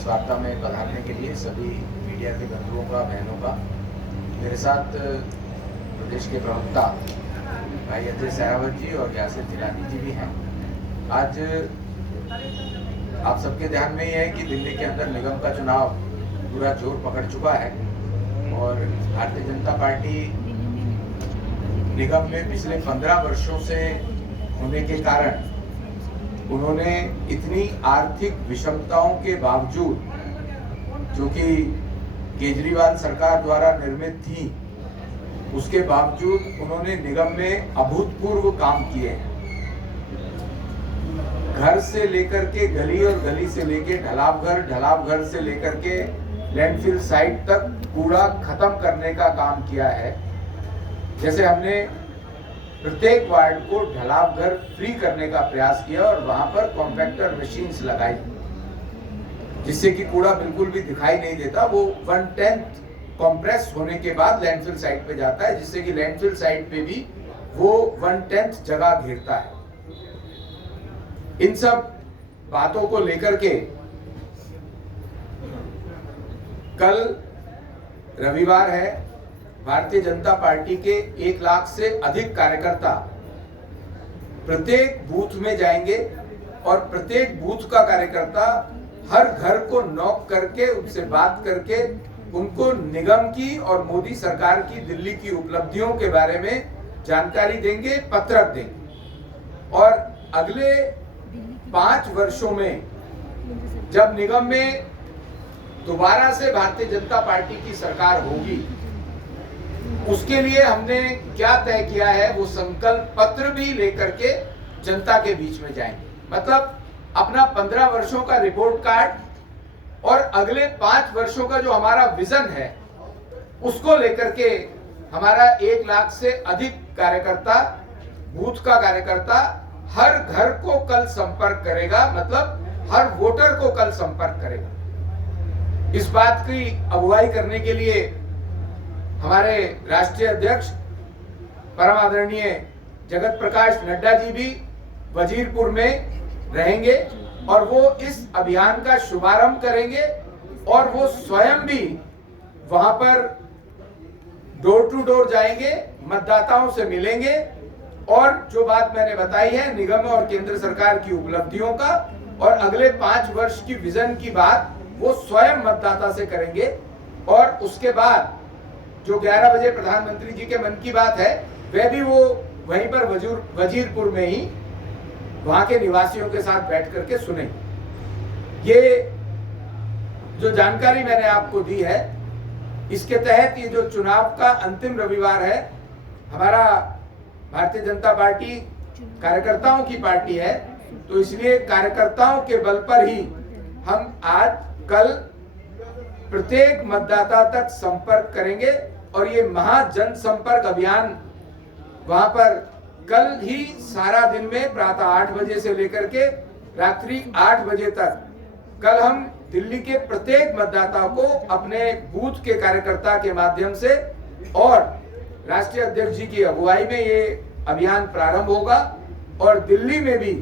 Press वार्ता में पधारने के लिए सभी मीडिया के बंधुओं का, बहनों का। मेरे साथ प्रदेश के प्रवक्ता भाई अजय सहरावत जी और यासिर जिलानी जी भी हैं। आज आप सबके ध्यान में ये है कि दिल्ली के अंदर निगम का चुनाव पूरा जोर पकड़ चुका है और भारतीय जनता पार्टी निगम में पिछले 15 वर्षों से होने के कारण उन्होंने इतनी आर्थिक विषमताओं के बावजूद, जो कि केजरीवाल सरकार द्वारा निर्मित थी, उसके बावजूद उन्होंने निगम में अभूतपूर्व काम किए हैं। घर से लेकर के गली और गली से लेकर ढलाव घर से लेकर के लैंडफिल साइट तक कूड़ा खत्म करने का काम किया है। जैसे हमने प्रत्येक वार्ड को ढलाव घर फ्री करने का प्रयास किया और वहां पर कॉम्पैक्टर मशीन्स लगाई, जिससे कि कूड़ा बिल्कुल भी दिखाई नहीं देता। वो 1/10 कॉम्प्रेस होने के बाद लैंडफिल साइट पे जाता है, जिससे कि लैंडफिल साइट पे भी वो 1/10 जगह घेरता है। इन सब बातों को लेकर के कल रविवार है, भारतीय जनता पार्टी के 1 लाख से अधिक कार्यकर्ता प्रत्येक बूथ में जाएंगे और प्रत्येक बूथ का कार्यकर्ता हर घर को नॉक करके उनसे बात करके उनको निगम की और मोदी सरकार की दिल्ली की उपलब्धियों के बारे में जानकारी देंगे, पत्रक देंगे। और अगले 5 वर्षों में जब निगम में दोबारा से भारतीय जनता पार्टी की सरकार होगी, उसके लिए हमने क्या तय किया है, वो संकल्प पत्र भी लेकर के जनता के बीच में जाएंगे। मतलब अपना 15 वर्षों का रिपोर्ट कार्ड और अगले 5 वर्षों का जो हमारा विजन है, उसको लेकर के हमारा 1 लाख से अधिक कार्यकर्ता, बूथ का कार्यकर्ता हर घर को कल संपर्क करेगा। मतलब हर वोटर को कल संपर्क करेगा। इस बात की अगुवाई करने के लिए हमारे राष्ट्रीय अध्यक्ष परम आदरणीय जगत प्रकाश नड्डा जी भी वजीरपुर में रहेंगे और वो इस अभियान का शुभारंभ करेंगे और वो स्वयं भी वहां पर डोर टू डोर जाएंगे, मतदाताओं से मिलेंगे और जो बात मैंने बताई है निगम और केंद्र सरकार की उपलब्धियों का और अगले 5 वर्ष की विजन की बात वो स्वयं मतदाता से करेंगे। और उसके बाद जो 11 बजे प्रधानमंत्री जी के मन की बात है, वह भी वो वहीं पर वजीरपुर में ही वहां के निवासियों के साथ बैठ करके सुनेंगे। ये जो जानकारी मैंने आपको दी है, इसके तहत ये जो चुनाव का अंतिम रविवार है, हमारा भारतीय जनता पार्टी कार्यकर्ताओं की पार्टी है, तो इसलिए कार्यकर्ताओं के बल पर ही हम आज कल प्रत्येक मतदाता तक संपर्क करेंगे और ये महा जन संपर्क अभियान वहां पर कल ही सारा दिन में प्रातः 8 बजे से लेकर के रात्रि 8 बजे तक कल हम दिल्ली के प्रत्येक मतदाता को अपने बूथ के कार्यकर्ता के माध्यम से और राष्ट्रीय अध्यक्ष जी की अगुवाई में ये अभियान प्रारंभ होगा और दिल्ली में भी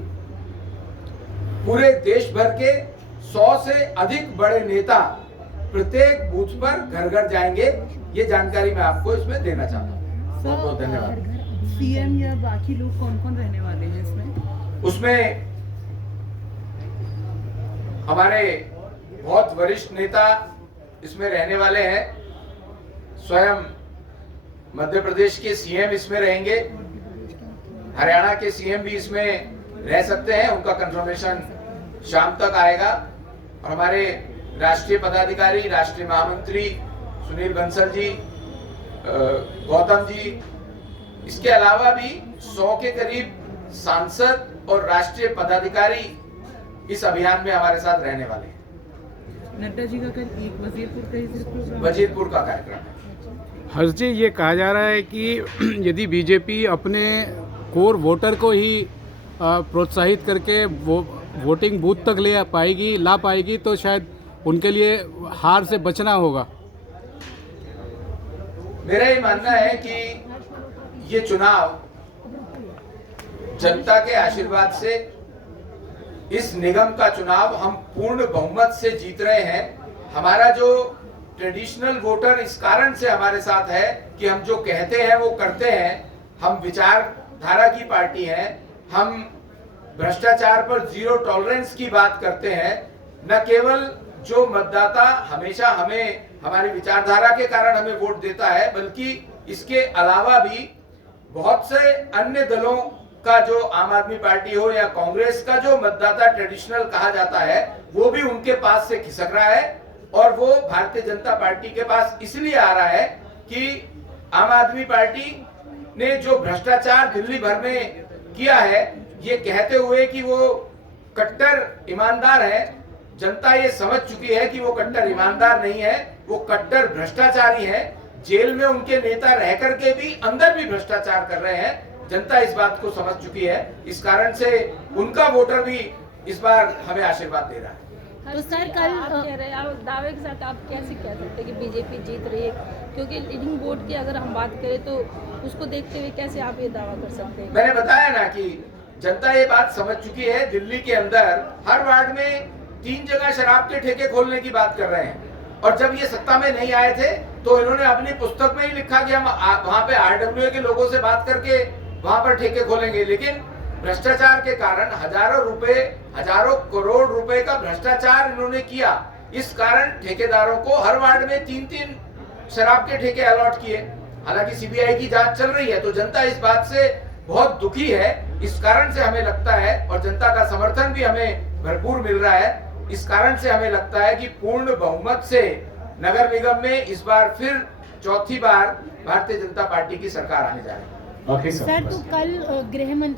पूरे देश भर के 100 से अधिक बड़े नेता प्रत्येक बूथ पर घर घर जाएंगे। ये जानकारी मैं आपको इसमें देना चाहता हूँ। बहुत बहुत धन्यवाद। सीएम या बाकी लोग कौन कौन रहने वाले हैं इसमें? उसमें हमारे बहुत वरिष्ठ नेता इसमें रहने वाले हैं। स्वयं मध्य प्रदेश के सीएम इसमें रहेंगे, हरियाणा के सीएम भी इसमें रह सकते हैं, उनका कंफर्मेशन शाम तक आएगा। और हमारे राष्ट्रीय पदाधिकारी, राष्ट्रीय महामंत्री सुनील बंसल जी, गौतम जी, इसके अलावा भी 100 के करीब सांसद और राष्ट्रीय पदाधिकारी इस अभियान में हमारे साथ रहने वाले हैं। नड्डा जी का कल एक वजीरपुर का कार्यक्रम है। हर्ष जी, ये कहा जा रहा है कि यदि बीजेपी अपने कोर वोटर को ही प्रोत्साहित करके वो वोटिंग बूथ तक ला पाएगी तो शायद उनके लिए हार से बचना होगा। मेरा ये मानना है कि ये चुनाव जनता के आशीर्वाद से इस निगम का चुनाव हम पूर्ण बहुमत से जीत रहे हैं। हमारा जो ट्रेडिशनल वोटर इस कारण से हमारे साथ है कि हम जो कहते हैं वो करते हैं। हम विचारधारा की पार्टी है, हम भ्रष्टाचार पर जीरो टॉलरेंस की बात करते हैं। न केवल जो मतदाता हमेशा हमें हमारी विचारधारा के कारण हमें वोट देता है, बल्कि इसके अलावा भी बहुत से अन्य दलों का, जो आम आदमी पार्टी हो या कांग्रेस का, जो मतदाता ट्रेडिशनल कहा जाता है, वो भी उनके पास से खिसक रहा है। और वो भारतीय जनता पार्टी के पास इसलिए आ रहा है कि आम आदमी पार्टी ने जो भ्रष्टाचार दिल्ली भर में किया है, ये कहते हुए कि वो कट्टर ईमानदार है, जनता ये समझ चुकी है कि वो कट्टर ईमानदार नहीं है, वो कट्टर भ्रष्टाचारी है। जेल में उनके नेता रह करके भी अंदर भी भ्रष्टाचार कर रहे हैं। जनता इस बात को समझ चुकी है। इस कारण से उनका वोटर भी इस बार हमें आशीर्वाद दे रहा है। तो सर कल आप कह रहे हैं, आप दावे के साथ आप कैसे कह सकते हैं कि बीजेपी जीत रही है? क्योंकि लीडिंग वोट की अगर हम बात करें तो उसको देखते हुए कैसे आप ये दावा कर सकते हैं? मैंने बताया ना कि जनता ये बात समझ चुकी है। दिल्ली के अंदर हर वार्ड में 3 जगह शराब के ठेके खोलने की बात कर रहे हैं। और जब ये सत्ता में नहीं आए थे तो इन्होंने अपनी पुस्तक में ही लिखा कि हम वहां पे RWA के लोगों से बात करके वहां पर ठेके खोलेंगे। लेकिन भ्रष्टाचार के कारण हजारों करोड़ रुपए का भ्रष्टाचार इन्होंने किया। इस कारण ठेकेदारों को हर वार्ड में 3-3 शराब के ठेके अलॉट किए। हालांकि CBI की जांच चल रही है, तो जनता इस बात से बहुत दुखी है। इस कारण से हमें लगता है, और जनता का समर्थन भी हमें भरपूर मिल रहा है, इस कारण से हमें लगता है कि पूर्ण बहुमत से नगर निगम में इस बार फिर चौथी बार भारतीय जनता पार्टी की सरकार आने जा रही है। ओके सर, तो कल गृह मंत्री